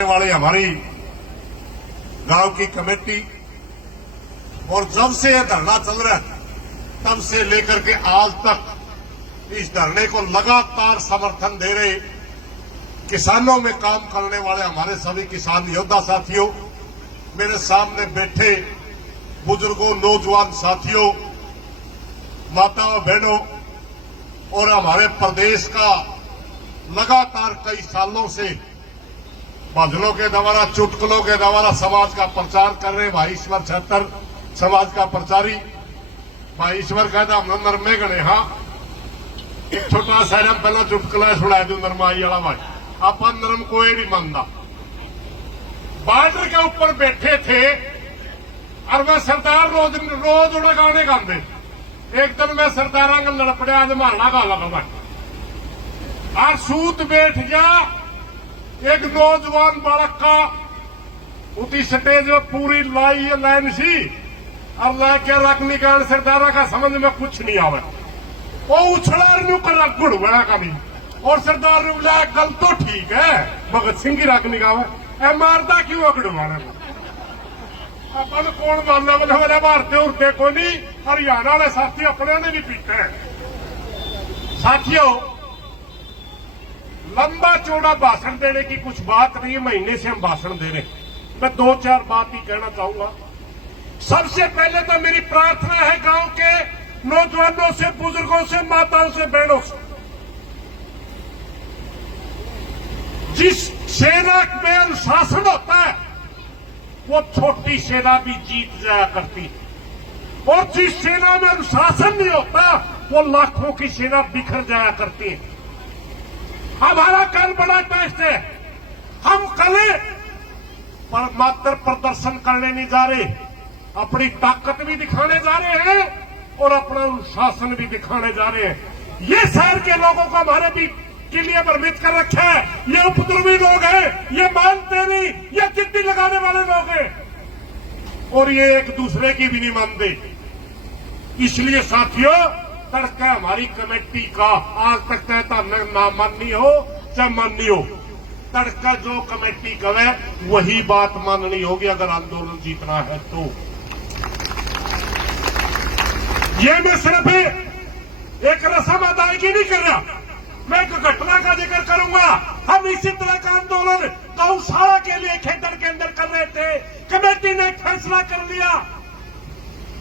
वाले हमारी गांव की कमेटी और जब से यह धरना चल रहा है तब से लेकर के आज तक इस धरने को लगातार समर्थन दे रहे किसानों में काम करने वाले हमारे सभी किसान योद्धा साथियों, मेरे सामने बैठे बुजुर्गों, नौजवान साथियों, माताओं, बहनों और हमारे प्रदेश का लगातार कई सालों से भजनों के द्वारा, चुटकुलों के द्वारा समाज का प्रचार कर रहे भाई ईश्वर छत्तर, समाज का प्रचारी भाई ईश्वर कहता हम नरमे गणे। हाँ, एक छोटा सा पहला चुटकुला सुना दू नरमाई वाला भाई, आप नरम कोई नहीं मानता। बॉर्डर के ऊपर बैठे थे और वह सरदार रोज उड़ा गाने गाते। एक दिन मैं सरदारा का लड़ पड़े, आज मारना गा लगा भाई और सूत बैठ गया एक नौजवान बालक का उठी स्टेज में पूरी लाई लाइन सी और लाके रख निकाल सरदारा का समझ में कुछ नहीं आवे। वो उछला कर गुड़ बड़ा का भी और सरदार ने बोला गल तो ठीक है, भगत सिंह की रख निकावे मारदा क्यों अगड़वाने अपन कौन मानना बोले मेरे मारते उड़ते को नहीं। हरियाणा वाले साथी अपने ने भी पीते हैं। साथियों, लंबा चौड़ा भाषण देने की कुछ बात नहीं है, महीने से हम भाषण दे रहे हैं। मैं दो चार बात ही कहना चाहूंगा। सबसे पहले तो मेरी प्रार्थना है गांव के नौजवानों से, बुजुर्गों से, माताओं से, बहनों से, जिस सेना में अनुशासन होता है वो छोटी सेना भी जीत जाया करती है और जिस सेना में अनुशासन नहीं होता वो लाखों की सेना बिखर जाया करती है। हमारा कल बड़ा टेस्ट है, हम कल पर मात्र प्रदर्शन करने नहीं जा रहे, अपनी ताकत भी दिखाने जा रहे हैं और अपना अनुशासन भी दिखाने जा रहे हैं। ये शहर के लोगों को हमारे भी के लिए भ्रमित कर रखा है, ये उपद्रवी लोग हैं, ये मानते नहीं, ये चिट्ठी लगाने वाले लोग हैं और ये एक दूसरे की भी नहीं मानते। इसलिए साथियों, तड़का हमारी कमेटी का आज तक कहता हमने ना माननी हो चाहे माननी हो, तड़का जो कमेटी कहे वही बात माननी होगी अगर आंदोलन जीतना है तो। ये मैं सिर्फ एक रस्म अदायगी नहीं कर रहा, मैं एक घटना का जिक्र करूंगा। हम इसी तरह का आंदोलन गौशाला के लिए खेतर के अंदर कर रहे थे। कमेटी ने फैसला कर लिया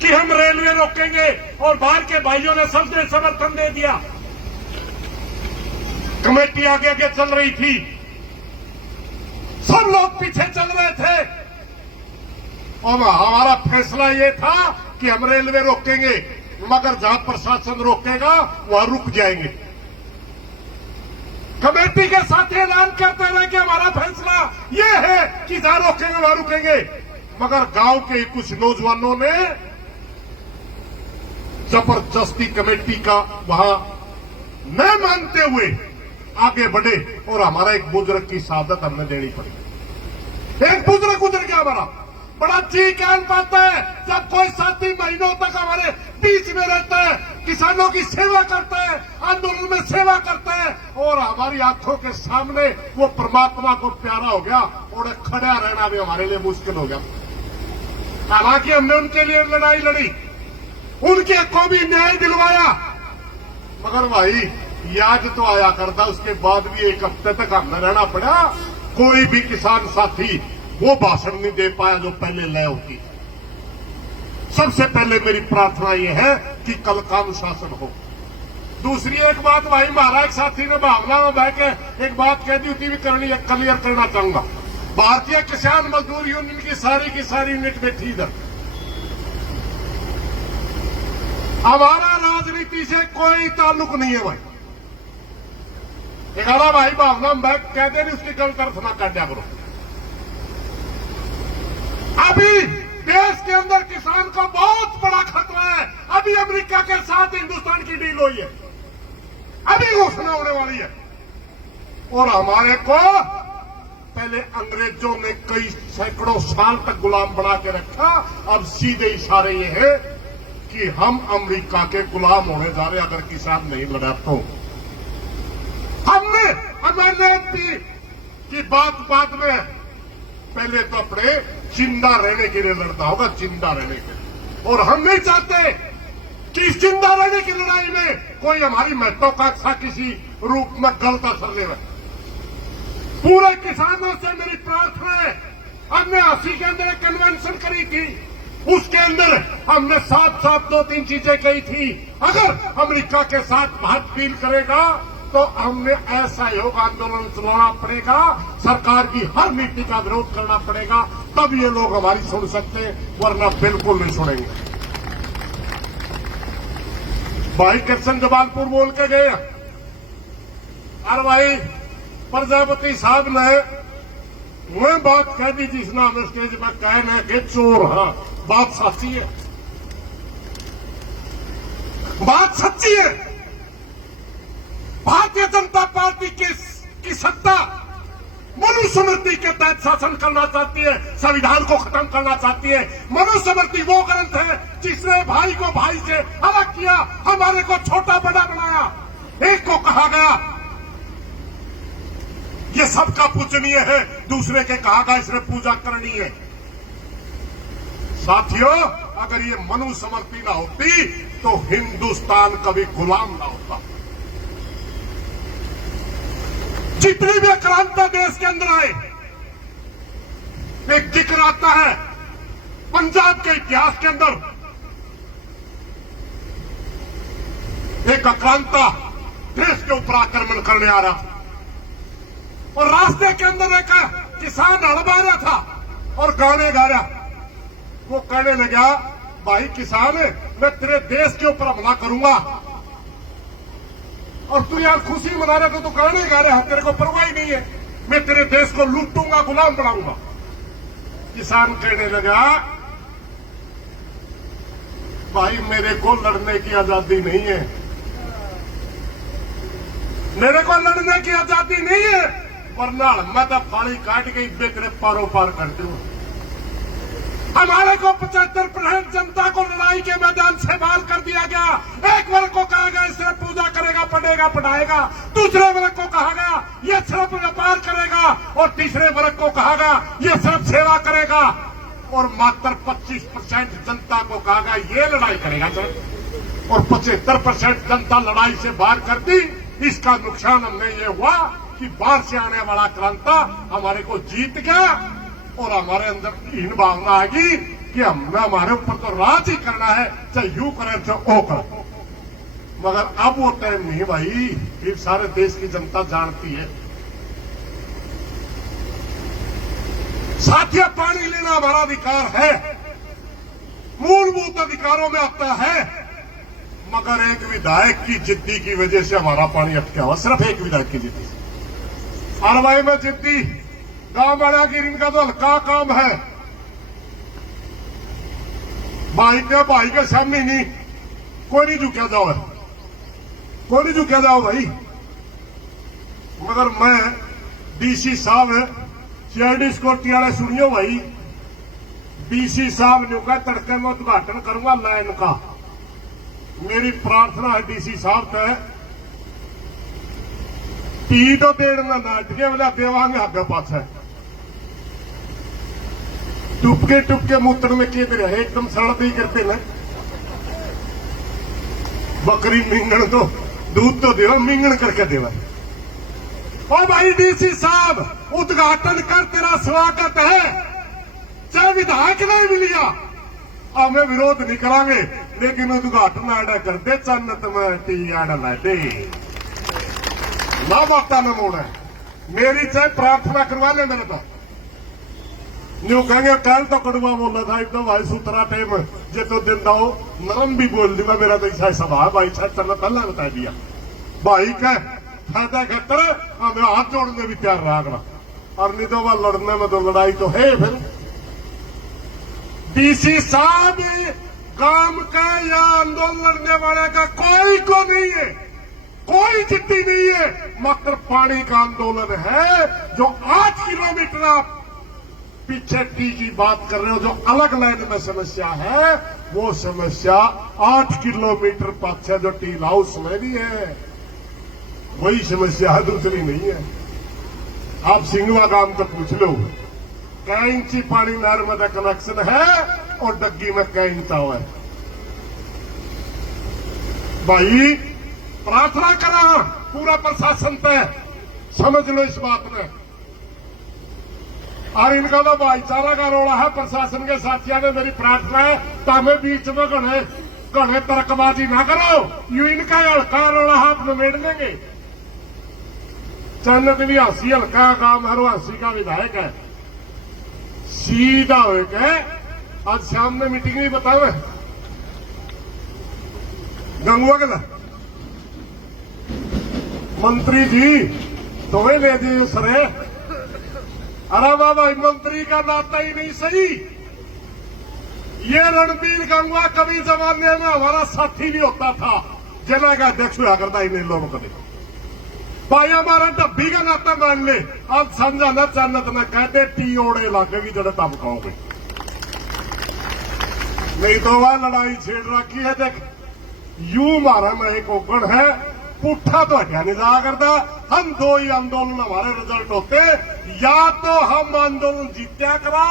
कि हम रेलवे रोकेंगे और बाहर के भाइयों ने सबने समर्थन दे दिया। कमेटी आगे आगे चल रही थी, सब लोग पीछे चल रहे थे और हमारा फैसला ये था कि हम रेलवे रोकेंगे मगर जहां प्रशासन रोकेगा वहां रुक जाएंगे। कमेटी के साथ ऐलान करते रहे कि हमारा फैसला ये है कि जहां रोकेंगे वहां रुकेंगे, मगर गांव के कुछ नौजवानों ने जबरदस्ती कमेटी का वहां न मानते हुए आगे बढ़े और हमारा एक बुजुर्ग की शहादत हमने देनी पड़ी। एक बुजुर्ग गुजर गया हमारा, बड़ा जी कहन पाता है जब कोई साथी महीनों तक हमारे बीच में रहता है, किसानों की सेवा करता है, आंदोलन में सेवा करता है और हमारी आंखों के सामने वो परमात्मा को प्यारा हो गया और खड़ा रहना भी हमारे लिए मुश्किल हो गया। हालांकि हमने उनके लिए लड़ाई लड़ी, उनके को भी न्याय दिलवाया, मगर भाई याद तो आया करता, उसके बाद भी एक हफ्ते तक हमने रहना पड़ा। कोई भी किसान साथी वो भाषण नहीं दे पाया जो पहले लय होती। सबसे पहले मेरी प्रार्थना ये है कि कल का अनुशासन हो। दूसरी एक बात भाई महाराज साथी ने भावना में बह के एक बात कह दी थी, भी क्लियर करना चाहूंगा। भारतीय किसान मजदूर यूनियन की सारी यूनिट बैठी इधर। हमारा राजनीति से कोई ताल्लुक नहीं है भाई। 11 भाई भावना में बैठ कह दे उसकी गलत अर्थ ना कर दिया करो। अभी देश के अंदर किसान को बहुत बड़ा खतरा है। अभी अमेरिका के साथ हिंदुस्तान की डील हुई है, अभी घोषणा होने वाली है और हमारे को पहले अंग्रेजों ने कई सैकड़ों साल तक गुलाम बना के रखा। अब सीधे इशारे ये है कि हम अमेरिका के गुलाम होने जा रहे अगर किसान नहीं लड़ा तो। हमने एमएलए की बात में पहले तो अपने जिंदा रहने के लिए लड़ना होगा, जिंदा रहने के लिए। और हम नहीं चाहते कि इस जिंदा रहने की लड़ाई में कोई हमारी महत्वाकांक्षा किसी रूप में गलत असर ले। पूरे किसानों से मेरी प्रार्थना है, हमने 80 के अंदर एक कन्वेंशन करी थी, उसके अंदर हमने साफ साफ 2-3 चीजें कही थी। अगर अमेरिका के साथ भारत डील करेगा तो हमने असहयोग आंदोलन चलाना पड़ेगा, सरकार की हर नीति का विरोध करना पड़ेगा, तब ये लोग हमारी सुन सकते हैं, वरना बिल्कुल नहीं सुनेंगे। भाई कृष्ण जबालपुर बोल के गए, और भाई प्रजापति साहब ने मैं बात कह दी जिस नाम स्टेज में कहने के चोर। हाँ, बात सच्ची है, बात सच्ची है। भारतीय जनता पार्टी की सत्ता मनुस्मृति के तहत शासन करना चाहती है, संविधान को खत्म करना चाहती है। मनुस्मृति वो ग्रंथ है जिसने भाई को भाई से अलग किया, हमारे को छोटा बड़ा बनाया। एक को कहा गया ये सबका पूजनीय है, दूसरे के कहा गया इसने पूजा करनी है। साथियों, अगर ये मनुस्मृति ना होती तो हिंदुस्तान कभी गुलाम ना होता। जितनी भी क्रांति देश के अंदर आए, एक जिक्र आता है पंजाब के इतिहास के अंदर, एक आक्रांता देश के ऊपर आक्रमण करने आ रहा था, और रास्ते के अंदर एक किसान हल बा रहा था और गाने गा रहा। वो कहने लगा, भाई किसान, मैं तेरे देश के ऊपर हमला करूंगा और तू यार खुशी मना रहा था, तो गाने गा रहा है, तेरे को परवाह ही नहीं है, मैं तेरे देश को लूटूंगा, गुलाम बनाऊंगा। किसान कहने लगा, भाई मेरे को लड़ने की आजादी नहीं है, मेरे को लड़ने की आजादी नहीं है, वरना मैं तो फाड़ी काट के तेरे पारों पार कर दूं। हमारे को 75% जनता को लड़ाई के मैदान से बाहर कर दिया गया। एक वर्ग को कहा गया इससे पूजा करेगा, पढ़ेगा, पढ़ाएगा, दूसरे वर्ग को कहा गया ये सिर्फ व्यापार करेगा, और तीसरे वर्ग को कहा गया ये सिर्फ सेवा करेगा, और मात्र 25% जनता को कहा गया ये लड़ाई करेगा, और 75% जनता लड़ाई से बाहर कर दी। इसका नुकसान हमने ये हुआ कि बाहर से आने वाला क्रांता हमारे को जीत गया, और हमारे अंदर हीन भावना आ गई कि हमने हमारे ऊपर तो राज ही करना है, चाहे यू करें चाहे ओ करें। मगर अब वो टाइम नहीं भाई, फिर सारे देश की जनता जानती है। साथियों, पानी लेना हमारा अधिकार है, मूलभूत अधिकारों में आता है, मगर एक विधायक की जिद्दी की वजह से हमारा पानी अटका हुआ, सिर्फ एक विधायक की जिद्दी। और भाई में जिद्दी गांव वाला की इनका तो हल्का काम है, भाई के सामने नहीं कोई नहीं झुका जाओ, कोई नहीं झुका जाओ भाई। मगर मैं डीसी साहब सीआईडी सिक्योरिटी वाले सुनियो भाई, डीसी साहब ने कहा तड़के में उद्घाटन करूंगा लाइन का। मेरी प्रार्थना है डीसी साहब से, टी तो देना नाटके वाला देवांगे आगे पास टुपके टुपके मूत्र में के रहे एकदम सरल नहीं करते ना। बकरी मिंगण तो दूध तो देवा, मिंगण करके देवा। और भाई डीसी साहब उद्घाटन कर, तेरा स्वागत है, चाहे विधायक नहीं भी लिया, हमें विरोध नहीं करांगे, लेकिन उद्घाटन आड़ा कर दे, चन्नत में टी आड़ा ला दे, ना बाता न मोड़ा। मेरी चाहे प्रार्थना करवा ले मेरे तो न्यू कहेंगे कल तो कड़वा बोला था एकदम भाई सूत्रा टाइम जे तो दिन दो नरम भी बोल दूंगा, मेरा तो ऐसा स्वभाव भाई शायद चलना पहला बता दिया भाई का फायदा खतर हमें हाथ जोड़ने भी तैयार रखना, और नहीं तो वह लड़ने में तो लड़ाई तो है। फिर डीसी साहब काम का या आंदोलन लड़ने वाले का कोई को नहीं है, कोई जिद्दी नहीं है, मात्र पानी का आंदोलन है। जो 8 किलोमीटर आप पीछे टी की बात कर रहे हो, जो अलग लाइन में समस्या है, वो समस्या 8 किलोमीटर पीछे जो टी हाउस में भी है, वही समस्या है, दूसरी नहीं है। आप सिंगवा गांव तो पूछ लो, कई इंची पानी नहर में का कनेक्शन है और डग्गी में कई इंच हुआ है। भाई प्रार्थना करा पूरा प्रशासन पे, समझ लो इस बात में। और इनका तो भाईचारा का रोड़ा है। प्रशासन के साथियों ने मेरी प्रार्थना है तामे बीच में घने तर्कबाजी ना करो। यू इनका हल्का रोड़ा हाथ में मेड़ लेंगे। चन्नत भी हंसी हल्का काम है, हंसी का विधायक है, सीधा हो के आज शाम में मीटिंग में बतावे गंगुआ गला मंत्री जी तुम्हें ले दी उसने। अरे बाबा मंत्री का नाता ही नहीं सही। ये रणबीर गंगवा कभी जमाने में हमारा साथी भी होता था, जिला का अध्यक्ष हुआ करता ही नहीं लोगों को। भाई हमारा डब्बी का नाता मान ले, अब समझाना चन्नत न कहते टी ओड़े लागेगी जड़े तब खाओगे, नहीं तो वह लड़ाई छेड़ रखी है। देख यू मारा में एक ओगण है, पुट्ठा तो हटिया नहीं जा करता। हम दो ही आंदोलन हमारे रिजल्ट होते, या तो हम आंदोलन जीत्या करा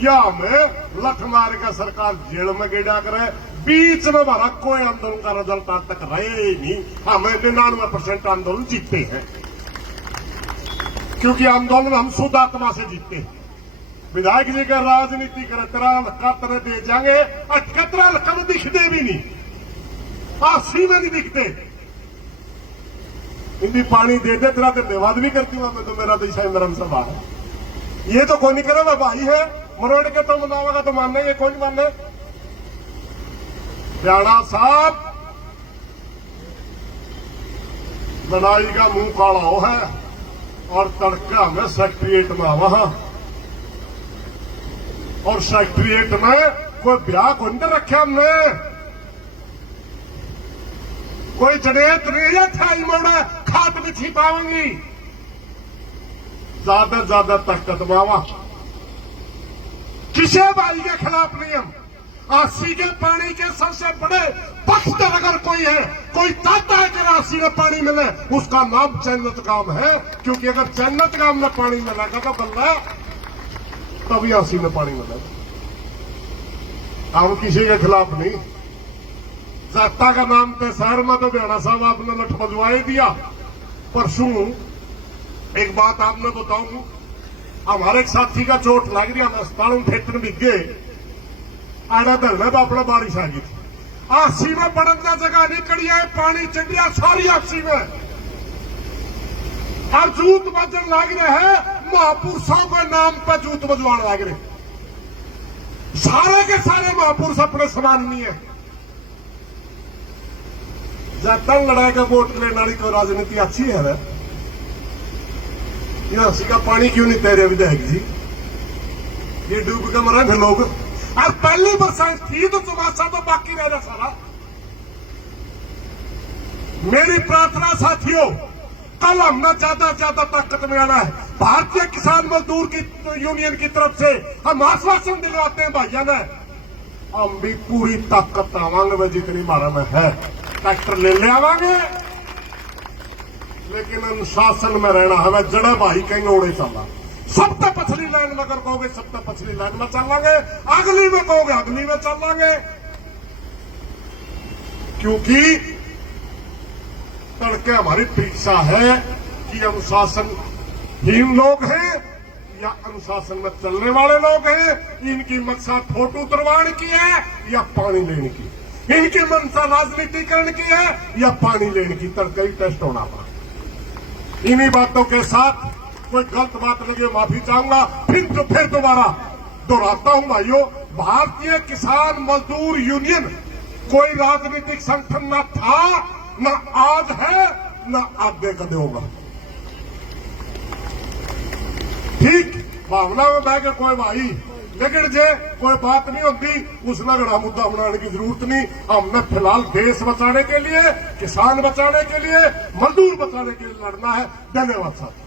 या हमें लठ मार का सरकार जेल में गिरा करे। बीच में हमारा कोई आंदोलन का रिजल्ट आज तक रहे ही नहीं। हमें 99% आंदोलन जीतते हैं, क्योंकि आंदोलन हम शुद्ध आत्मा से जीतते हैं। विधायक जी का राजनीति करे तेरा हल्का तरह दे जाएंगे, 78 हल्का में दिखते भी नहीं, 80 में नहीं दिखते। इनकी पानी दे दे तेरा धन्यवाद भी करती हूं मैं, तो मेरा तो ईसा नरम सभा है। ये तो कोई नहीं करे, वह भाई है, मरोड़ के तो मनावेगा तो मानेंगे, कोई नहीं माने। राणा साहब लड़ाई का मुंह काला हो है और तड़का में सेक्रेटरिएट में आवा, और सेक्रेटरिएट में कोई ब्याह को नहीं रखा हमने, कोई जड़ेत नहीं है, थाई मोड़ा खाट में छिपाऊंगी। ज्यादा ताकत मावा किसी भाई के खिलाफ नहीं। हम 80 के पानी के सबसे बड़े पक्षधर अगर कोई है, कोई चाहता है कि 80 में पानी मिले, उसका नाम जन्नत गांव है। क्योंकि अगर जन्नत गांव में पानी मिलेगा तो बल्ला तभी 80 में पानी मिलेगा। हम किसी के खिलाफ नहीं। जाता का नाम पे शहर में तो बेड़ा साहब आपने लठ बजवा ही दिया। परसों एक बात आपने बताऊं, हमारे एक साथी का चोट लग रही, हम अस्पताल में थिएटर में गए, आड़ा धरना तो अपना बारिश आ गई थी। 80 में बड़ंदा जगह निकली है, पानी चढ़िया सारी 80 में, और जूत बजन लग रहे हैं। महापुरुषों के नाम पर जूत बजवान लग रहे, सारे के सारे महापुरुष अपने समान नहीं है। जाता लड़ाई का वोट लेने वाली कोई राजनीति अच्छी है ना? ये 80 का पानी क्यों नहीं तैरे विधायक जी? ये डूब के मरे लोग। और पहली बरसात थी तो चुमासा तो बाकी रह रहा सारा। मेरी प्रार्थना साथियों, कल हमने ज्यादा ताकत में आना है। भारतीय किसान मजदूर की यूनियन की तरफ से हम आश्वासन दिलवाते हैं भाइयों ने, हम भी पूरी ताकत आवांगे में जितनी मारा में है। ट्रैक्टर ले आवांगे, लेकिन अनुशासन में रहना है। जड़े भाई कहीं ओड़े चलना, सब तक पछली लाइन में अगर कहोगे सब तक पछली लाइन में चलांगे, अगली में कहोगे अगली में चलांगे। क्योंकि तड़के हमारी परीक्षा है कि अनुशासनहीन लोग हैं या अनुशासन में चलने वाले लोग हैं। इनकी मकसद फोटो उतरवाने की है या पानी लेने की, इनकी मनसा राजनीतिकरण की है या पानी लेने की। तड़के ही टेस्ट होना पड़ा। इन्हीं बातों के साथ कोई गलत बात लगे माफी चाहूंगा। फिर दोबारा दोहराता हूं भाइयों, भारतीय किसान मजदूर यूनियन कोई राजनीतिक संगठन न था, न आज है, न आगे कदे होगा। ठीक भावना में बह के कोई भाई लेकिन जे कोई बात नहीं होती, उसमें बड़ा मुद्दा बनाने की जरूरत नहीं। हमने फिलहाल देश बचाने के लिए, किसान बचाने के लिए, मजदूर बचाने के लिए लड़ना है। धन्यवाद साहब।